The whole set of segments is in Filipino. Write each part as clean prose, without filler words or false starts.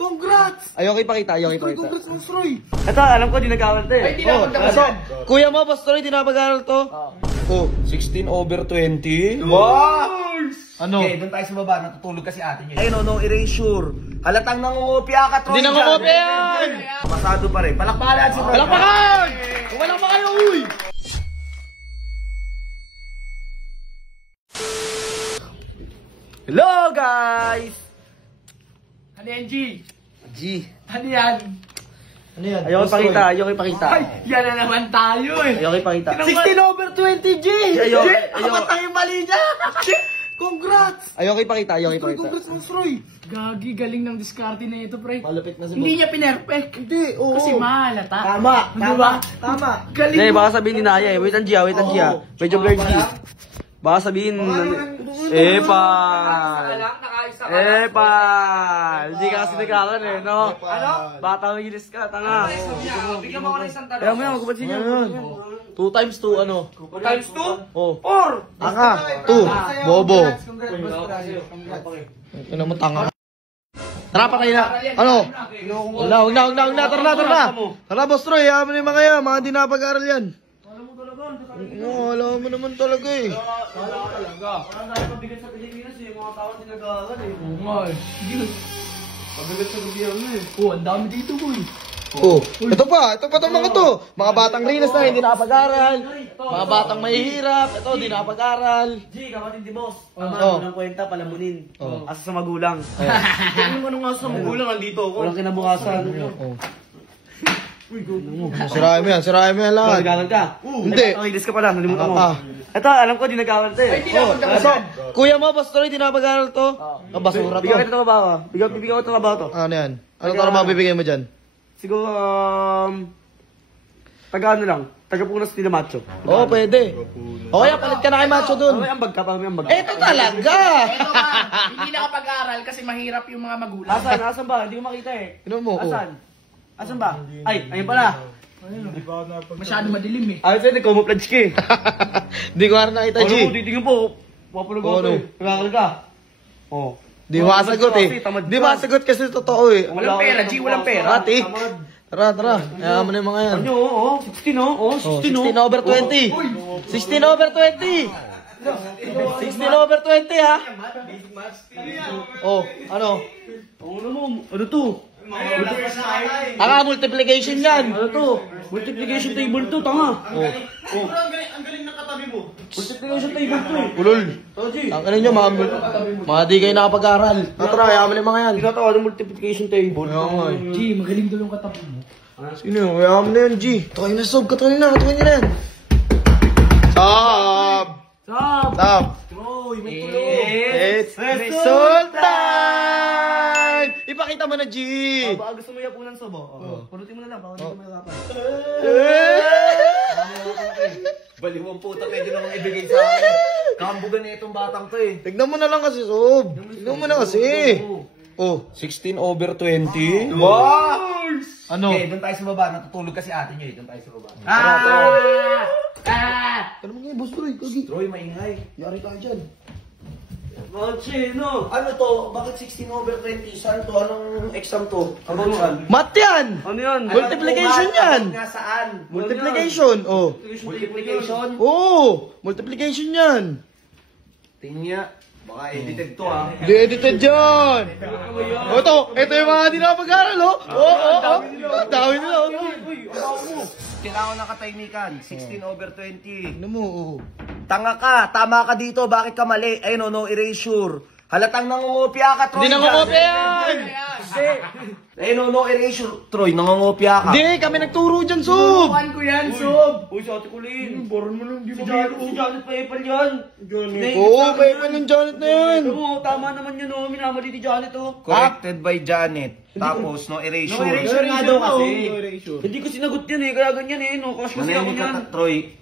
Congrats! Ayoko ipakita, ayoko ipakita. Congrats, Boss Roy! Ito, alam ko, di nag-aaral to eh. Ay, di na ako Kuya mo, Boss Roy, di na mag-aaral to? Oh, 16/20. Wow! Ano? Okay, doon tayo sa baba. Natutulog kasi ate niya. Ayun, no erasure. Halatang nangungopia ka, Troy. Hindi nangungopia yan! Pasado pa rin. Palakpakan si Troy. Palakpakan! Palakpakan, uy! Hello, guys! Ano yan, G? G. Ano yan? Ano yan? Ayoko ipakita, ayoko ipakita. Ay, yan na naman tayo eh. Ayoko ipakita. 16/20, G! Ayoko, Apat tayong mali niya! Congrats! Ayoko ipakita, ayoko ipakita. Congrats, Boss Roy! Gagi, galing ng diskarte na ito, pre. Malupit na si Hindi niya pinerfect. Hindi, oo. Kasi mahalata. Tama, Diba? tama. Galing Hindi, mo. baka sabihin ni Naya eh. Wait ang G, wait ang G. Medyo blurred G. Baka sabihin... Hindi ka kasi nagkakan eh, no? Ano? Bata may ginis ka, tanga. Bigyan mo ko ng isang tanong. Kaya mo yan, magkupansin niya. 2 times 2, ano? 2 times 2? Oh. 4! Tanga. 2. Bobo. Congrats. Ito naman tanga. Tara, patay na. Ano? Huwag na. Tara na. Tara, Boss Roy. Yaman yung mga yan. Mga di napag-aral yan. Oo, alam mo naman talaga eh. Parang dahil mabigat sa Pilipinas eh. Mga tao din nag-aaral eh. Oo nga eh. Mabigat sa gobyerno eh. Oo, ang dami dito boy. Oh, ito pa itong mga to. Mga batang rinas na hindi nakapag-aral. Mga batang mahihirap. Ito, di nakapag-aral. G, kapatid di boss. Oo. Unang kwenta, palamunin. Oo. Asa sa magulang. Yung anong asa sa magulang, andito ako. Walang kinabukasan. Sirahin mo yan lahat. Nag-aaral ka? Hindi. Nakailis ka pala, nalimutan mo. Ah. Ito, alam ko, di nag-aaral to eh. Ay, di na ako Kuya mo, Boss Roy, di nakapag-aral to? Basura to. Bigyan kita ng trabaho. Bigyan ko ito trabaho to. Ano yan? Ano trabaho mabibigay mo dyan? Siguro, taga ano lang, taga Punas nila Macho. Oo, pwede. O kaya palit ka na kay Macho dun. May ambag ka, parang may ambag. Ito talaga! Hindi nakapag-aral kasi mahirap yung mga magulang. Asan ba? Hindi ko makita eh. Ano mo? Asan ba? Ay, ayun pala. Masyado madilim eh. Ayun sa'yo, camouflage ka eh. Hindi ko nga nakita, G. Ano mo, titingin po. Mapulog ako Ano? eh. Nag-aaral ka. Oh. Di masagot eh. Di masagot kasi totoo eh. Walang pera, G, walang pera. Ate. Tara. Kaya mo na yung mga yan. Ano, oo, 16 oh. 16 16/20. 16/20. 16/20 ha. Oh, ano? Ano to? Tanga, multiplication yan. Ano to? Multiplication table to, tanga. Ang galing ng katabi mo. Multiplication table to eh. Ulol. Ang ano nyo, mga di kayo nakapag-aral. Tara, kaya mo na yung mga yan. Tinatawa ng multiplication table. Kaya nga eh. G, magaling daw yung katabi mo. Sino yun? Kaya mo na yun, G. Katukin na, Sob. Katukin na yan. Sob! Sob! Troy, may It's result time! Ipakita mo na, G! Baka gusto mo yapunan sa bo. Punutin mo na lang, baka hindi mo mahirapan. Baliw ang puta, pwede namang ibigay sa akin. Kambugan na itong batang to eh. Tignan mo na lang kasi, Sob. Tignan mo na kasi. Oh. 16/20. Wow! Ano? Okay, doon tayo sa baba. Natutulog kasi ate niyo eh. Doon tayo sa baba. Ano mo ngayon, Boss Troy? Kagi. Troy, maingay. Yari tayo dyan. Chino. Ano to? Bakit 16/20? Saan to? Anong exam to? About saan? Math yan! Ano yan? Multiplication yan! Nga saan? Multiplication, oh. Multiplication? Oo! Multiplication yan! Tingnan niya. Baka edited to ah. Hindi edited yan! O ito yung mga di nakapag-aral, oh! Oo! Dami nila, oh! Kailangan ng katahimikan. 16/20. Ano mo, oh. Tanga ka, tama ka dito, bakit ka mali? Ayun, no erasure. Halatang nangungopia ka, Troy. Hindi nangungopia yan! Ayun, no erasure. Troy, nangungopia ka. Hindi, kami nagturo dyan, Sob! Tuwan ko yan, Sob! Uy, sa ate Kulin. Boron mo lang, di ba? Si Janet pa epal yan. Oo, may pa yung Janet na yan! Oo, tama naman yun, oh. Minamali ni Janet, oh. Corrected by Janet. Tapos, no erasure. No erasure nga daw kasi. Hindi ko sinagot yan eh, kaya ganyan eh. No, crush kasi ako yan. Troy.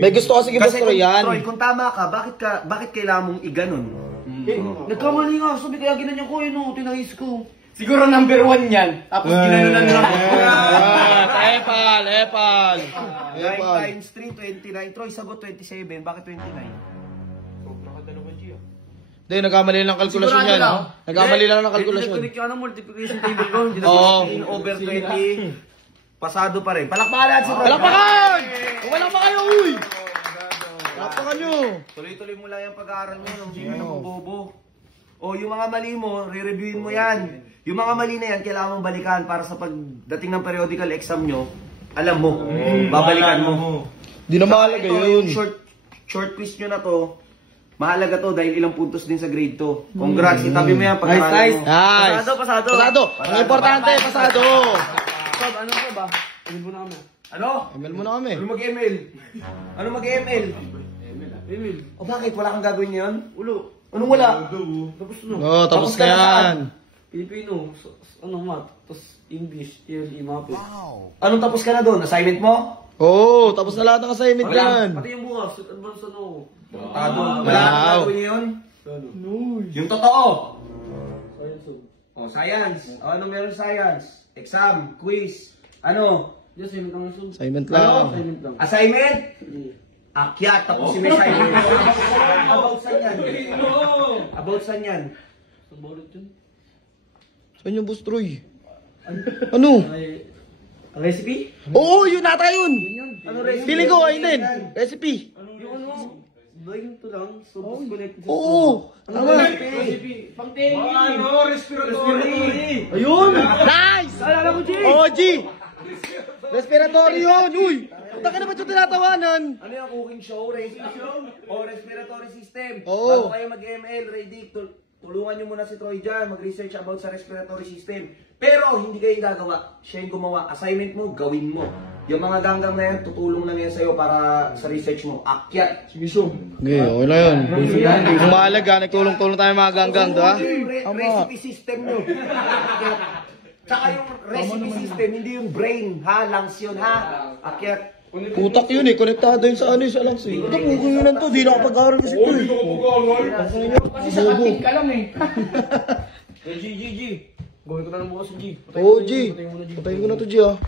May gusto kasi kay Boss Troy yan. Troy, kung tama ka, bakit kailangan mong iganon? Nagkamali nga, sabi kaya ginanyan ko eh, no. Tinahis ko. Siguro number 1 yan. Tapos ginanunan lang ako. Epal! 9 times 3, 29. Troy, sagot 27. Bakit 29? Hindi, nagkamali lang ng kalkulasyon yan. Nagkamali lang ng kalkulasyon. Connect ka ng multiplication table ko. Hindi na Oo. In over 20. Pasado pa rin. Palakpakan natin si Troy. Palakpakan! Walang pa kayo, uy! Palakpakan nyo. Tuloy-tuloy mo lang yung pag-aaral mo. Hindi mo na bobo. O yung mga mali mo, re-reviewin mo yan. Yung mga mali na yan, kailangan mong balikan para sa pagdating ng periodical exam nyo, alam mo, babalikan mo. Di na mahalaga Ito, yun. yung short quiz nyo na to, mahalaga to dahil ilang puntos din sa grade 2. Congrats, itabi mo yan pag-aralan mo. Nice. Pasado. Pasado. Ang importante, pasado. Sob, ano ka ba? Ano mo na kami? Ano? ML mo na kami. Ano mag-ML? Ano mag-ML? Emil. O bakit? Wala kang gagawin yun? Ulo. Anong wala? Tapos na. Oo, tapos na yan. Pilipino. Ano math. Tapos English. TLE, mapit. Anong tapos ka na doon? Assignment mo? Oo, tapos na lahat ng assignment yan. Pati yung bukas. Advance ano. Wala kang gagawin yun? Yung totoo. Science of. O, science. O, ano meron sa science? Exam, quiz. Ano? Yes, assignment lang yung Assignment Ano? lang. Assignment lang. Assignment? Hindi. Akyat, tapos si may assignment. About saan yan? About saan yan? Sa bawat yun. Saan yung boss Troy? Ano? Ay, recipe? Oo, yun nata yun. Ano recipe? Feeling ko, ayun din. Recipe. Yung ano? Blind to lang. So, connected. Oo. Tama. Recipe. Pang tengi. Respiratory. Ayun. Nice. Alala ko, G! Oo, G. Respiratory yun. Uy. Punta ka na ba yung tinatawanan? Ano yung cooking show? Recipe show? O respiratory system? Oo. Bago kayo mag-ML, Redick, tulungan nyo muna si Troy dyan, mag-research about sa respiratory system. Pero hindi kayo gagawa. Siya yung gumawa. Assignment mo, gawin mo. Yung mga ganggang na yan, tutulong lang yan sa'yo para sa research mo. Akyat. Okay, okay na yun. Kung mahalaga, nagtulong-tulong tayo mga ganggang, diba? Recipe system nyo. Akyat. Tsaka yung recipe system, hindi yung brain, ha? Lungs yun, ha? Akyat. Putak yun eh, konektado yun sa ano sa lang si. Ito, pugong yun to, di nakapag-aaral kasi ito eh. Kasi sa kating ka lang eh. G. Gawin ko na lang bukas, G. Oo, G. Patayin ko na to, G ah.